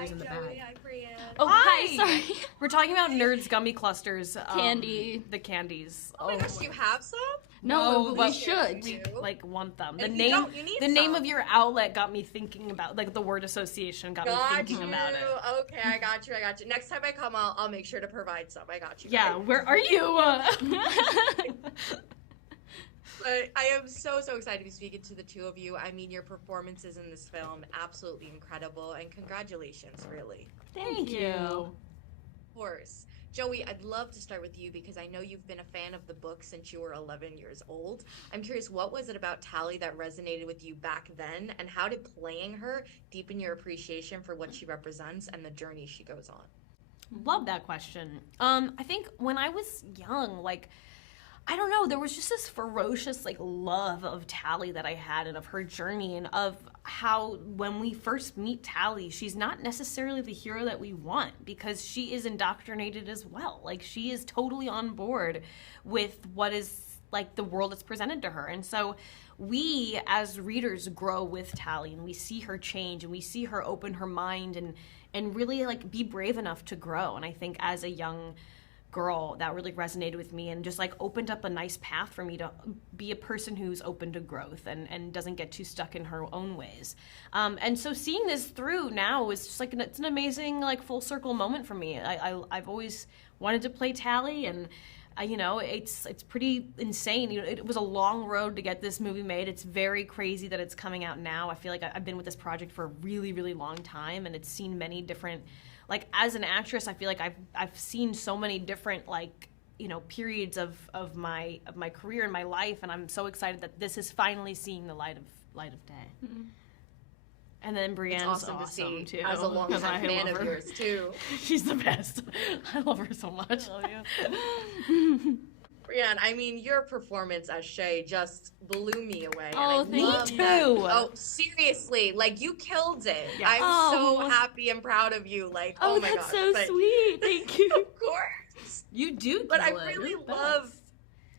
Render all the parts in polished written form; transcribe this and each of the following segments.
clusters in the Joey. bag. Hi, Brianne. Oh, hi. Sorry. We're talking about Nerds gummy clusters. Candy. The candies. Oh my gosh, do you have some? No, but we should. We like want them. And The if name you don't, you need the name some. of your outlet got me thinking about, like, the word association got me thinking about it. Okay, I got you. Next time I come, I'll make sure to provide some. I got you. Yeah, right? where are you? But I am so excited to be speaking to the two of you. I mean, your performances in this film, absolutely incredible, and congratulations, really. Thank you. Of course. Joey, I'd love to start with you because I know you've been a fan of the book since you were 11 years old. I'm curious, what was it about Tally that resonated with you back then, and how did playing her deepen your appreciation for what she represents and the journey she goes on? Love that question. I think when I was young, like, I don't know, there was just this ferocious, like, love of Tally that I had, and of her journey, and of how when we first meet Tally, she's not necessarily the hero that we want, because she is indoctrinated as well. Like, she is totally on board with what is, like, the world that's presented to her. And so we, as readers, grow with Tally, and we see her change, and we see her open her mind and really, like, be brave enough to grow. And I think as a young girl, that really resonated with me and just, like, opened up a nice path for me to be a person who's open to growth and doesn't get too stuck in her own ways. And so seeing this through now is just, like, it's an amazing, like, full circle moment for me. I've always wanted to play Tally, and you know, it's pretty insane. You know, it was a long road to get this movie made. It's very crazy that it's coming out now. I feel like I've been with this project for a really, really long time, and it's seen many different, like, as an actress, I feel like I've seen so many different, like, you know, periods of my career and my life, and I'm so excited that this is finally seeing the light of day. Mm-hmm. And then Brianne's awesome to see too, as a longtime fan of yours too. She's the best. I love her so much. I love you. Brianne, I mean, your performance as Shay just blew me away. Oh, and I thank love that. you. Oh, seriously, like, you killed it. Yeah. I'm so happy and proud of you. Like, oh my that's gosh. so But sweet. Thank you. of course. You do, But I kill it. really You're the love best.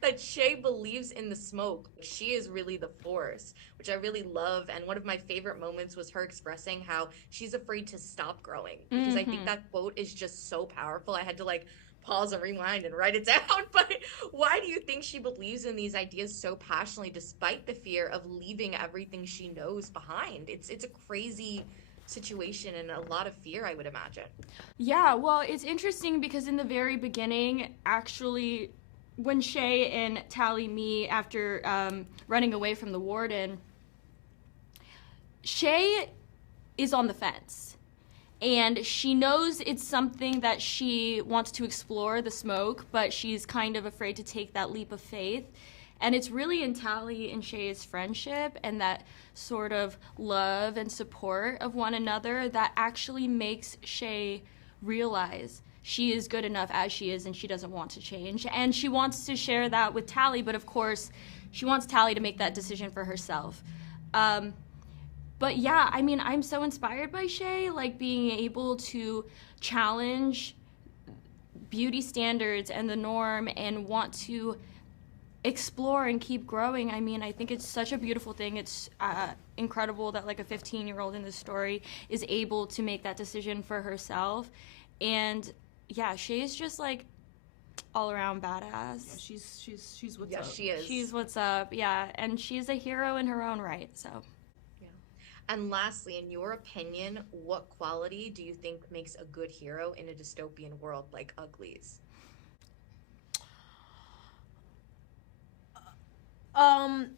that Shay believes in the smoke. She is really the force, which I really love. And one of my favorite moments was her expressing how she's afraid to stop growing, because I think that quote is just so powerful. I had to, like, pause and rewind and write it down. But why do you think she believes in these ideas so passionately, despite the fear of leaving everything she knows behind? It's a crazy situation and a lot of fear, I would imagine. Yeah, well, it's interesting because in the very beginning, actually, when Shay and Tally meet after running away from the warden, Shay is on the fence. And she knows it's something that she wants to explore, the smoke, but she's kind of afraid to take that leap of faith. And it's really in Tally and Shay's friendship and that sort of love and support of one another that actually makes Shay realize she is good enough as she is and she doesn't want to change. And she wants to share that with Tally, but of course, she wants Tally to make that decision for herself. But yeah, I mean, I'm so inspired by Shay, like, being able to challenge beauty standards and the norm and want to explore and keep growing. I mean, I think it's such a beautiful thing. It's incredible that, like, a 15-year-old in this story is able to make that decision for herself. And yeah, Shay's just, like, all around badass. Yeah, she's what's up. Yes, she is. She's what's up, yeah. And she's a hero in her own right, so. And lastly, in your opinion, what quality do you think makes a good hero in a dystopian world like Uglies?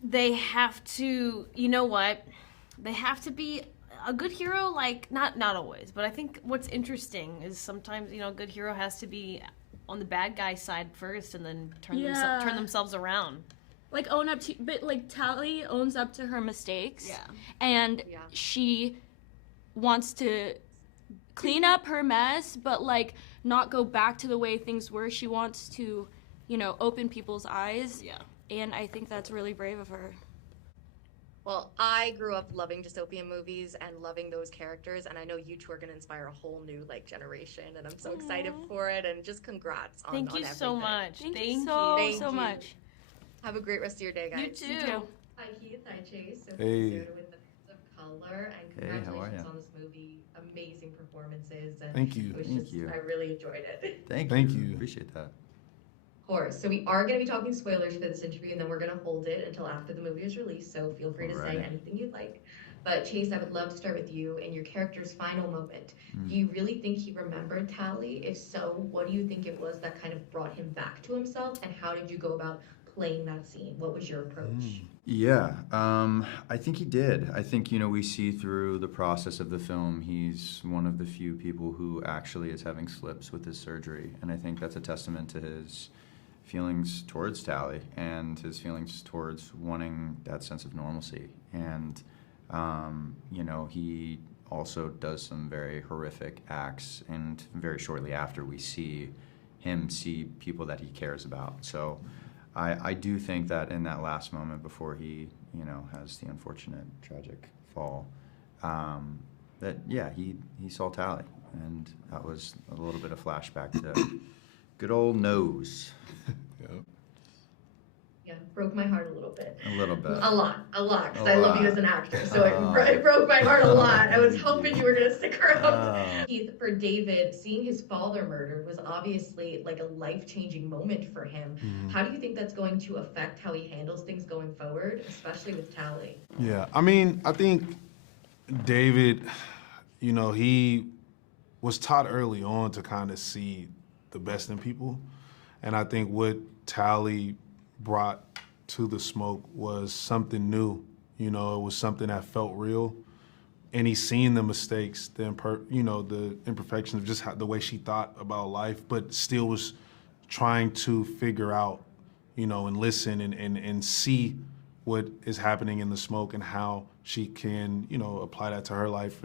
They have to, you know what? They have to be a good hero, like, not always, but I think what's interesting is sometimes, you know, a good hero has to be on the bad guy side first and then turn themselves around. Like, own up to, but, like, Tally owns up to her mistakes. Yeah. And she wants to clean up her mess, but, like, not go back to the way things were. She wants to, you know, open people's eyes. Yeah. And I think that's really brave of her. Well, I grew up loving dystopian movies and loving those characters, and I know you two are going to inspire a whole new, like, generation, and I'm so excited for it, and just congrats on everything. Thank you so much. Thank you you so much. Have a great rest of your day, guys. You too. Hi, Heath. Hi, Chase. Hey. Sophia Soda with the Laverne color, and Hey, how are congratulations ya? on this movie. Amazing performances, and Thank you. it was Thank just, you. I really enjoyed it. Thank you. Appreciate that. Of course. So we are going to be talking spoilers for this interview, and then we're going to hold it until after the movie is released. So feel free to say Alrighty. anything you'd like. But Chase, I would love to start with you in your character's final moment. Mm. Do you really think he remembered Tally? If so, what do you think it was that kind of brought him back to himself, and how did you go about playing that scene? What was your approach? Yeah, I think he did. I think, we see through the process of the film, he's one of the few people who actually is having slips with his surgery. And I think that's a testament to his feelings towards Tally and his feelings towards wanting that sense of normalcy. And, he also does some very horrific acts. And very shortly after, we see him see people that he cares about. So I do think that in that last moment before he, has the unfortunate tragic fall, he saw Tally, and that was a little bit of flashback to good old Nose. Yeah, broke my heart a little bit. A little bit. A lot, because A I love you lot. as an actor, so it broke my heart a lot. I was hoping you were gonna stick around. Keith, for David, seeing his father murdered was obviously like a life-changing moment for him. How do you think that's going to affect how he handles things going forward, especially with Tally? Yeah, I mean, I think David, he was taught early on to kind of see the best in people. And I think what Tally brought to the smoke was something new. It was something that felt real. And he's seen the mistakes, the imperfections of just the way she thought about life, but still was trying to figure out, and listen and see what is happening in the smoke and how she can, apply that to her life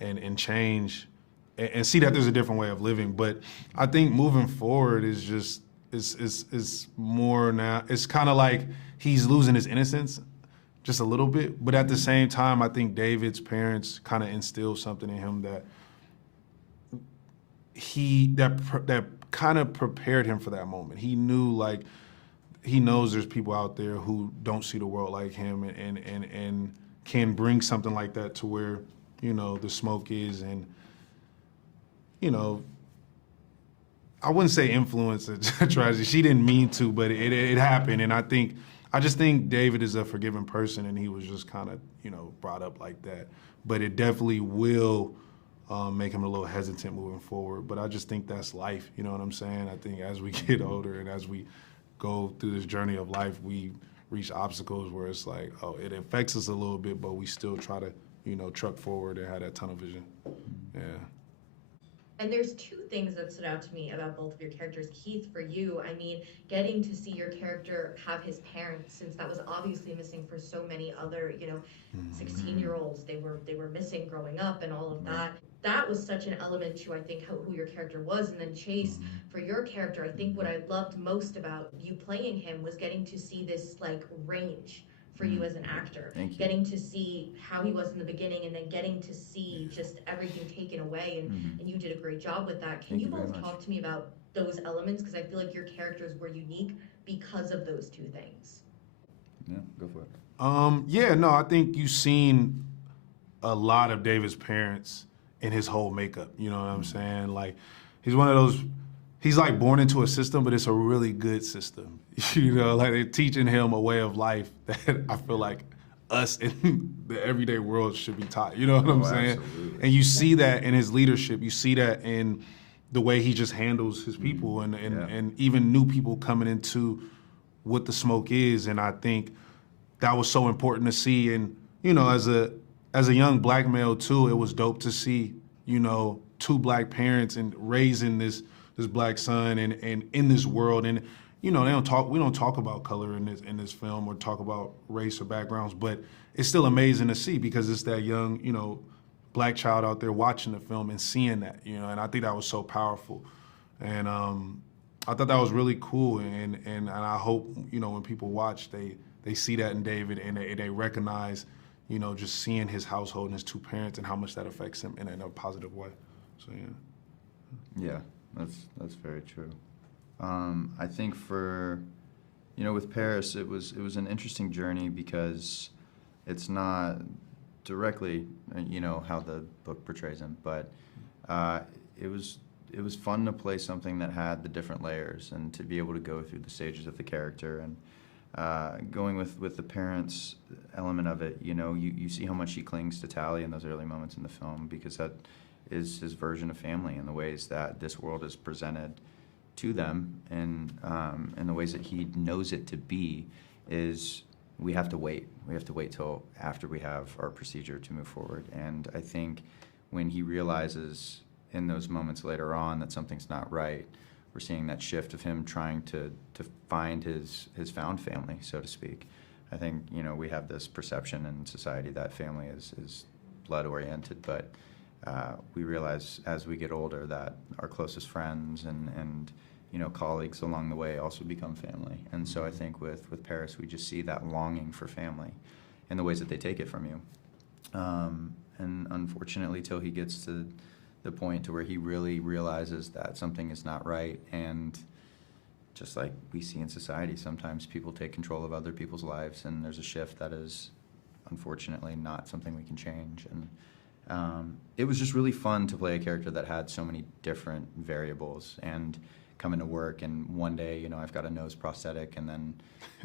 and change and see that there's a different way of living. But I think moving forward is just, is more now, it's kind of like he's losing his innocence just a little bit. But at the same time, I think David's parents kind of instilled something in him that kind of prepared him for that moment. He knew, he knows there's people out there who don't see the world like him and can bring something like that to where, the smoke is. And, I wouldn't say influence a tragedy. She didn't mean to, but it happened. And I just think David is a forgiving person, and he was just kind of, brought up like that. But it definitely will make him a little hesitant moving forward. But I just think that's life, you know what I'm saying? I think as we get older and as we go through this journey of life, we reach obstacles where it's like, it affects us a little bit, but we still try to, truck forward and have that tunnel vision. Yeah. And there's two things that stood out to me about both of your characters. Keith, for you, I mean, getting to see your character have his parents, since that was obviously missing for so many other, 16-year-olds. They were missing growing up and all of that. That was such an element to, I think, who your character was. And then Chase, for your character, I think what I loved most about you playing him was getting to see this, range for you as an actor. Thank you. Getting to see how he was in the beginning, and then getting to see just everything taken away, and you did a great job with that. Can Thank you you very both much. talk to me about those elements? Because I feel like your characters were unique because of those two things. Yeah, go for it. I think you've seen a lot of David's parents in his whole makeup. You know what I'm saying? He's one of those, he's born into a system, but it's a really good system. They're teaching him a way of life that I feel like us in the everyday world should be taught. You know what I'm saying? Absolutely. And you see that in his leadership. You see that in the way he just handles his people and even new people coming into what the smoke is. And I think that was so important to see. And, as a young black male too, it was dope to see, two black parents and raising this black son and in this world. And we don't talk about color in this film or talk about race or backgrounds, but it's still amazing to see because it's that young, black child out there watching the film and seeing that, and I think that was so powerful. And I thought that was really cool. And I hope, when people watch, they see that in David and they recognize, just seeing his household and his two parents and how much that affects him in a positive way. So, yeah. Yeah, that's very true. I think with Paris, it was an interesting journey because it's not directly, how the book portrays him, but it was fun to play something that had the different layers and to be able to go through the stages of the character and going with the parents element of it. You see how much he clings to Tally in those early moments in the film, because that is his version of family in the ways that this world is presented to them, and the ways that he knows it to be is we have to wait. We have to wait till after we have our procedure to move forward. And I think when he realizes in those moments later on that something's not right, we're seeing that shift of him trying to find his found family, so to speak. I think, we have this perception in society that family is blood-oriented, but we realize as we get older that our closest friends and colleagues along the way also become family. And so I think with Paris, we just see that longing for family in the ways that they take it from you. And unfortunately, till he gets to the point to where he really realizes that something is not right, and just like we see in society, sometimes people take control of other people's lives, and there's a shift that is unfortunately not something we can change. And it was just really fun to play a character that had so many different variables, and come into work and one day, I've got a nose prosthetic, and then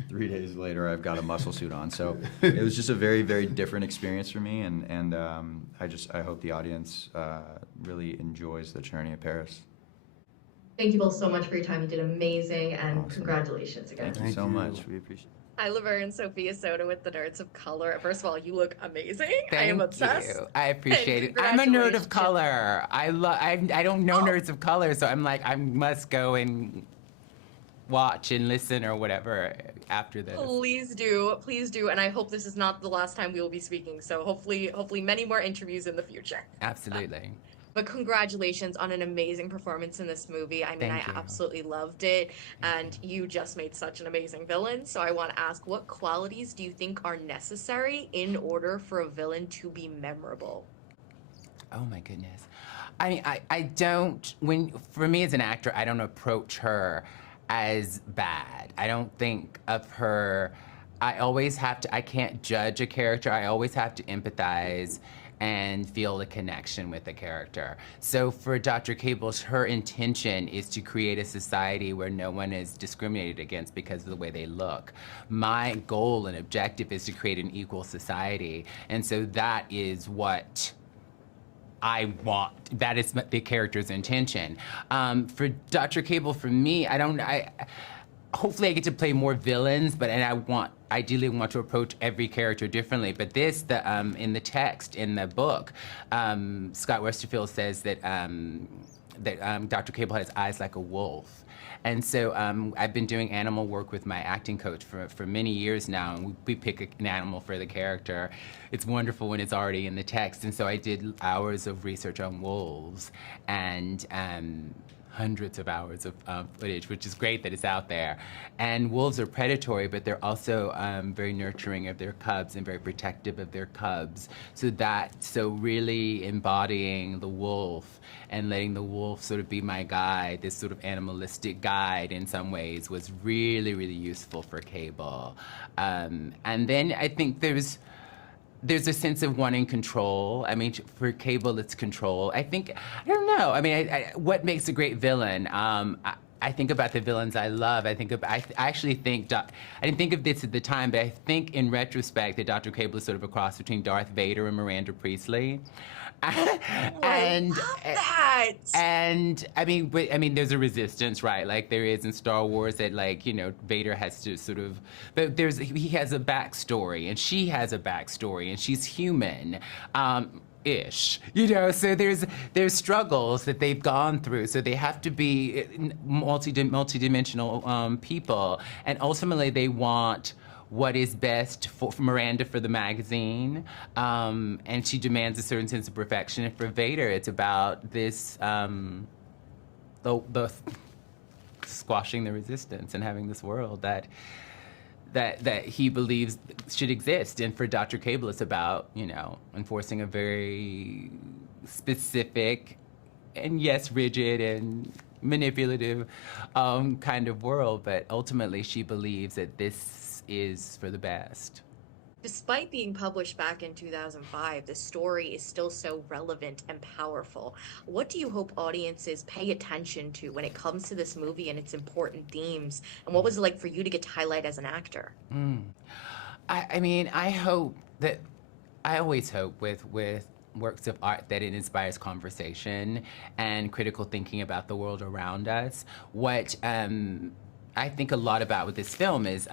3 days later I've got a muscle suit on. So it was just a very, very different experience for me, and I hope the audience really enjoys the journey of Paris. Thank you both so much for your time. You did amazing, and Awesome. Congratulations again. Thank you so much. We appreciate it. Hi, Laverne, Sophia Soda with the Nerds of Color. First of all, you look amazing. I Thank am obsessed. you. I appreciate And it. I'm a nerd of congratulations. color. I don't know nerds of color, so I'm like, I must go and watch and listen or whatever after this. Please do, and I hope this is not the last time we will be speaking. So hopefully many more interviews in the future. Absolutely. But congratulations on an amazing performance in this movie. I mean, Thank I you. absolutely loved it, and you just made such an amazing villain. So I want to ask, what qualities do you think are necessary in order for a villain to be memorable? Oh my goodness. I mean, I don't, for me as an actor, I don't approach her as bad. I don't think of her, I can't judge a character. I always have to empathize and feel the connection with the character. So for Dr. Cable's, her intention is to create a society where no one is discriminated against because of the way they look. My goal and objective is to create an equal society, and so that is what I want. That is the character's intention. For Dr. Cable, for me, hopefully I get to play more villains, and I ideally want to approach every character differently. But in the text, in the book, Scott Westerfeld says that Dr. Cable has eyes like a wolf. And so I've been doing animal work with my acting coach for many years now, and we pick an animal for the character. It's wonderful when it's already in the text. And so I did hours of research on wolves, and hundreds of hours of footage, which is great that it's out there. And wolves are predatory, but they're also very nurturing of their cubs and very protective of their cubs. So really embodying the wolf and letting the wolf sort of be my guide, this sort of animalistic guide in some ways, was really, really useful for Cable. And then I think there's a sense of wanting control. I mean, for Cable, it's control. I don't know. I mean, what makes a great villain? I think about the villains I love. I actually think, I didn't think of this at the time, but I think in retrospect that Dr. Cable is sort of a cross between Darth Vader and Miranda Priestley. I love that. And I mean, there's a resistance, right? Like there is in Star Wars that, Vader has to sort of, but he has a backstory, and she has a backstory, and she's human. Ish, so there's struggles that they've gone through, so they have to be multi-dimensional people, and ultimately they want what is best for Miranda for the magazine, and she demands a certain sense of perfection. And for Vader, it's about this the squashing the resistance and having this world that he believes should exist. And for Dr. Cable, it's about, enforcing a very specific and, yes, rigid and manipulative kind of world. But ultimately, she believes that this is for the best. Despite being published back in 2005, the story is still so relevant and powerful. What do you hope audiences pay attention to when it comes to this movie and its important themes? And what was it like for you to get to highlight as an actor? I mean, I hope that I always hope with works of art that it inspires conversation and critical thinking about the world around us. What I think a lot about with this film is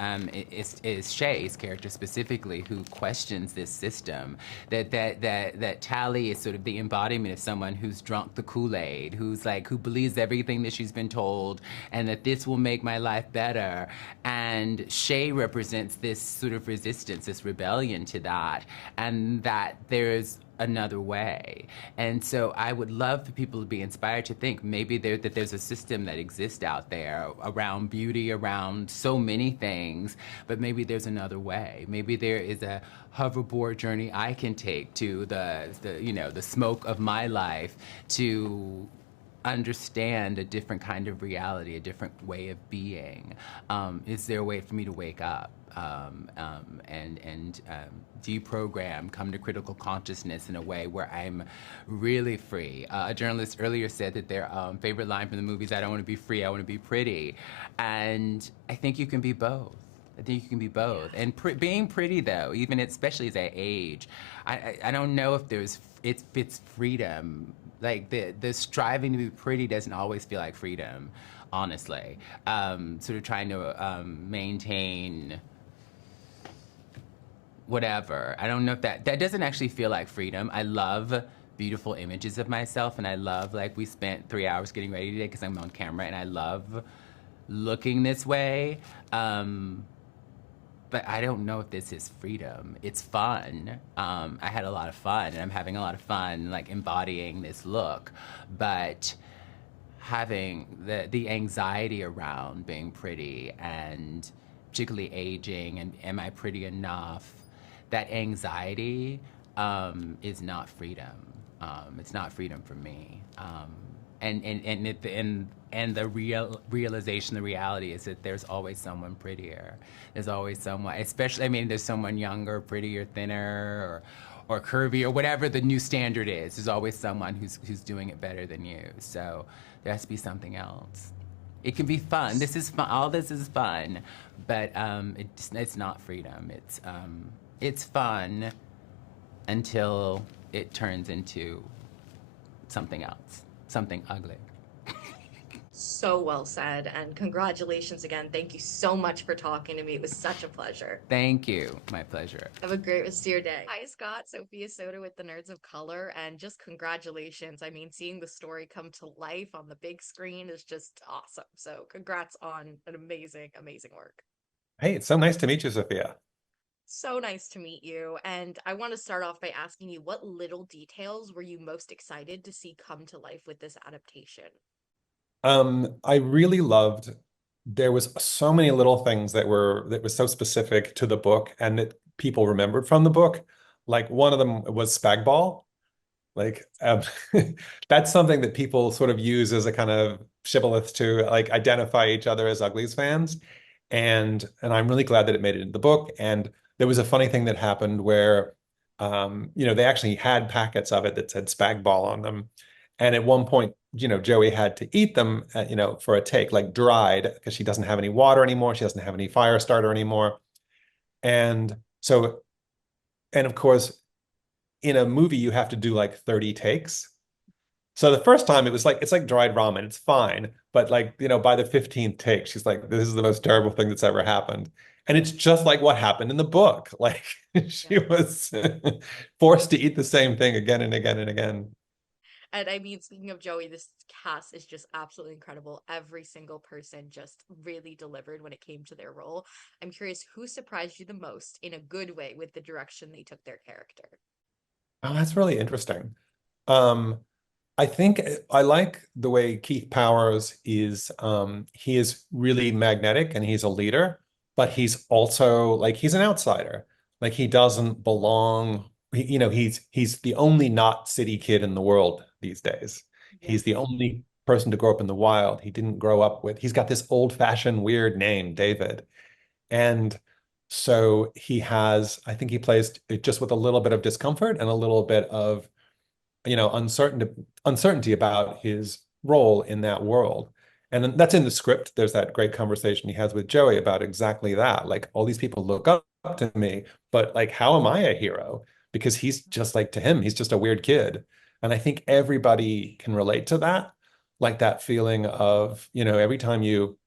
Shay's character specifically, who questions this system. That Tally is sort of the embodiment of someone who's drunk the Kool-Aid, who believes everything that she's been told, and that this will make my life better. And Shay represents this sort of resistance, this rebellion to that, and that there's another way. And so I would love for people to be inspired to think maybe that there's a system that exists out there around beauty, around so many things, but maybe there's another way. Maybe there is a hoverboard journey I can take to the smoke of my life to understand a different kind of reality, a different way of being. Is there a way for me to wake up and deprogram, come to critical consciousness in a way where I'm really free? A journalist earlier said that their favorite line from the movie is, "I don't want to be free, I want to be pretty." And I think you can be both. I think you can be both. And being pretty, though, even especially as I age, I don't know if it's freedom. Like the striving to be pretty doesn't always feel like freedom, honestly. Sort of trying to maintain whatever. I don't know if that doesn't actually feel like freedom. I love beautiful images of myself, and I love, like, we spent 3 hours getting ready today because I'm on camera, and I love looking this way. But I don't know if this is freedom. It's fun. I had a lot of fun, and I'm having a lot of fun, like, embodying this look. But having the anxiety around being pretty, and particularly aging, and am I pretty enough? That anxiety is not freedom. It's not freedom for me. And the realization, the reality is that there's always someone prettier. There's always someone, especially, I mean, there's someone younger, prettier, thinner, or curvy, or whatever the new standard is. There's always someone who's doing it better than you. So there has to be something else. It can be fun. This is fun. All this is fun, but it's not freedom. It's fun until it turns into something else, something ugly. So well said, and congratulations again. Thank you so much for talking to me. It was such a pleasure. Thank you. My pleasure. Have a great rest of your day. Hi, Scott. Sophia Soda with the Nerds of Color, and just congratulations. I mean, seeing the story come to life on the big screen is just awesome. So congrats on an amazing, amazing work. Hey, it's so nice to meet you, Sophia. So nice to meet you. And I want to start off by asking you, what little details were you most excited to see come to life with this adaptation? I really loved, there was so many little things that were so specific to the book and that people remembered from the book. Like, one of them was spag ball. Like, that's something that people sort of use as a kind of shibboleth to, like, identify each other as Uglies fans. And I'm really glad that it made it into the book. And there was a funny thing that happened where, they actually had packets of it that said spag ball on them. And at one point, Joey had to eat them, for a take, like dried, because she doesn't have any water anymore. She doesn't have any fire starter anymore. And so, and of course, in a movie, you have to do like 30 takes. So the first time it's like dried ramen. It's fine. But, like, by the 15th take, she's like, this is the most terrible thing that's ever happened. And it's just like what happened in the book. Like, she was forced to eat the same thing again and again and again. And I mean, speaking of Joey, this cast is just absolutely incredible. Every single person just really delivered when it came to their role. I'm curious, who surprised you the most in a good way with the direction they took their character? Oh, that's really interesting. I think I like the way Keith Powers is, he is really magnetic and he's a leader, but he's also, like, he's an outsider. Like, he doesn't belong. He's the only not city kid in the world these days. Yeah. He's the only person to grow up in the wild. He's got this old-fashioned weird name, David. And So he has, I think he plays it just with a little bit of discomfort and a little bit of, uncertainty about his role in that world. And then that's in the script. There's that great conversation he has with Joey about exactly that. Like, all these people look up to me, but like, how am I a hero? Because he's just like, to him, he's just a weird kid. And I think everybody can relate to that, like that feeling of, every time you,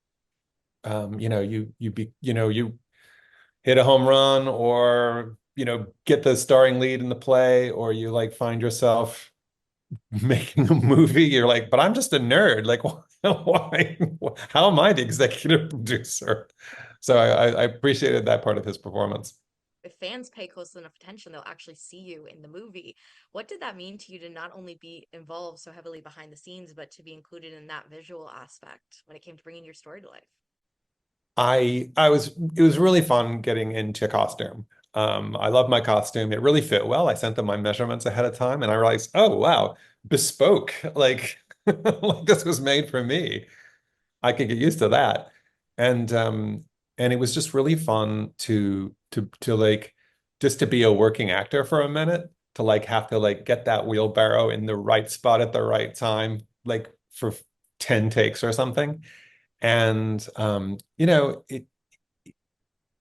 you hit a home run, or, get the starring lead in the play, or you like find yourself making a movie, you're like, but I'm just a nerd. Like, why? How am I the executive producer? So I appreciated that part of his performance. If fans pay close enough attention, they'll actually see you in the movie. What did that mean to you to not only be involved so heavily behind the scenes, but to be included in that visual aspect when it came to bringing your story to life? It was really fun getting into costume. I love my costume. It really fit well. I sent them my measurements ahead of time, and I realized, oh wow, bespoke. Like, like this was made for me. I could get used to that. And it was just really fun to like just to be a working actor for a minute, to like have to like get that wheelbarrow in the right spot at the right time, like for 10 takes or something. And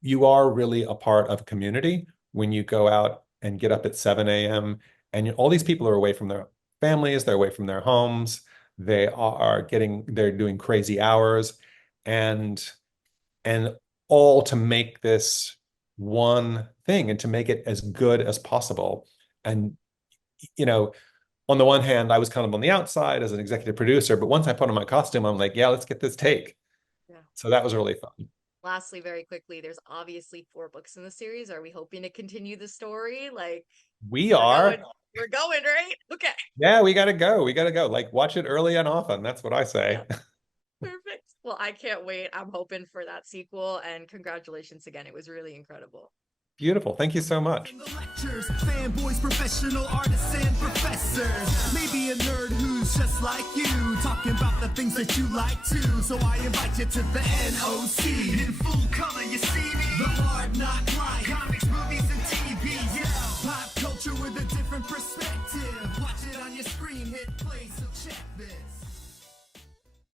you are really a part of a community when you go out and get up at 7 a.m. and all these people are away from their families, they're away from their homes, they're doing crazy hours, and all to make this one thing and to make it as good as possible. And on the one hand, I was kind of on the outside as an executive producer, but once I put on my costume, I'm like, yeah, let's get this take. Yeah. So that was really fun. Lastly, very quickly, there's obviously 4 books in the series. Are we hoping to continue the story? Like, we are. We're going, right? Okay. Yeah, we gotta go. We gotta go. Like, watch it early and often. That's what I say. Yeah. Perfect. Well, I can't wait. I'm hoping for that sequel, and congratulations again. It was really incredible. Beautiful. Thank you so much. Lectures, fanboys, professional artists, and professors. Maybe a nerd who's just like you, talking about the things that you like too. So I invite you to the NOC. In full color, you see me. The Hard Knock